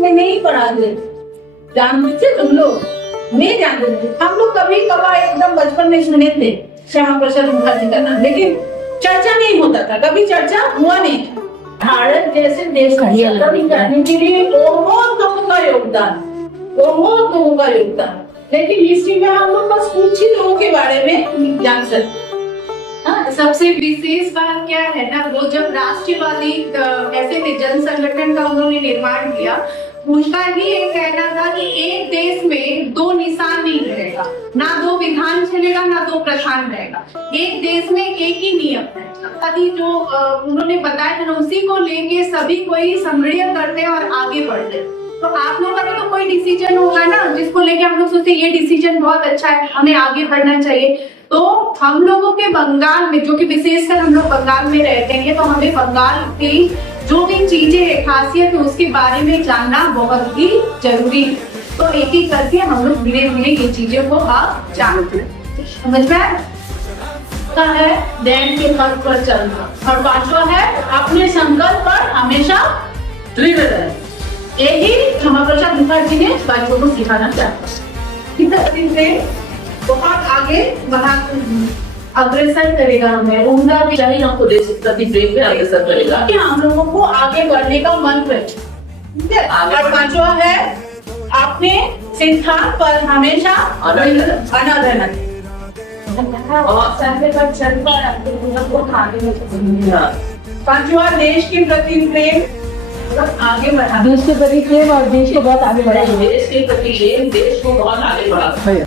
मैं नहीं पढ़ा दे जानते तुम लोग, नहीं जानते। हम लोग कभी कभार एकदम बचपन में सुने थे श्यामा प्रसाद मुखर्जी का नाम, लेकिन चर्चा नहीं होता था, कभी चर्चा हुआ नहीं। भारत जैसे देश को स्वतंत्र करने के लिए बहुत लोगों का योगदान, बहुत लोगों का योगदान, लेकिन हिस्ट्री में हम लोग बस कुछ ही लोगों के बारे में जान सकते। सबसे विशेष बात क्या है ना, वो जब राष्ट्रवादी ऐसे जन संगठन का उन्होंने निर्माण किया, उनका ही एक कहना था कि एक देश में दो निशान नहीं रहेगा, ना दो विधान चलेगा ना दो प्रधान रहेगा, एक देश में एक ही नियम है। अभी जो उन्होंने बताया था, उसी को लेके सभी को ही समृद्ध करते हैं और आगे बढ़ते हैं। तो आप लोगों का तो कोई डिसीजन होगा ना जिसको लेके हम लोग सोचते ये डिसीजन बहुत अच्छा है, हमें आगे बढ़ना चाहिए। तो हम लोगों के बंगाल में, जो कि विशेषकर हम लोग बंगाल में रहते हैं, तो हमें बंगाल की जो भी चीजें खासियत है उसके बारे में जानना बहुत ही जरूरी है। तो एक एक करके हम लोग धीरे धीरे ये चीजों को आप जानते हैं। समझ में है दैन के फर्क पर चलना, और पांचवा है अपने संकल्प पर हमेशा दृढ़ रहे। यही श्यामा प्रसाद मुखर्जी ने बच्चों को सिखाना चाहता बहुत आगे बढ़ा अग्रसर करेगा, हमें उनका भी नहीं हमको दे सकता प्रेम पे अग्रसर करेगा कि हम लोगों को आगे बढ़ने का मंत्र है। ठीक है, और पांचवा है अपने सिद्धांत पर हमेशा अनल रहना। पांचवा देश के प्रति प्रेम, आगे बढ़ा देश के प्रति प्रेम और देश को बहुत आगे बढ़ाएंगे। देश के प्रति प्रेम देश को बहुत आगे बढ़ा।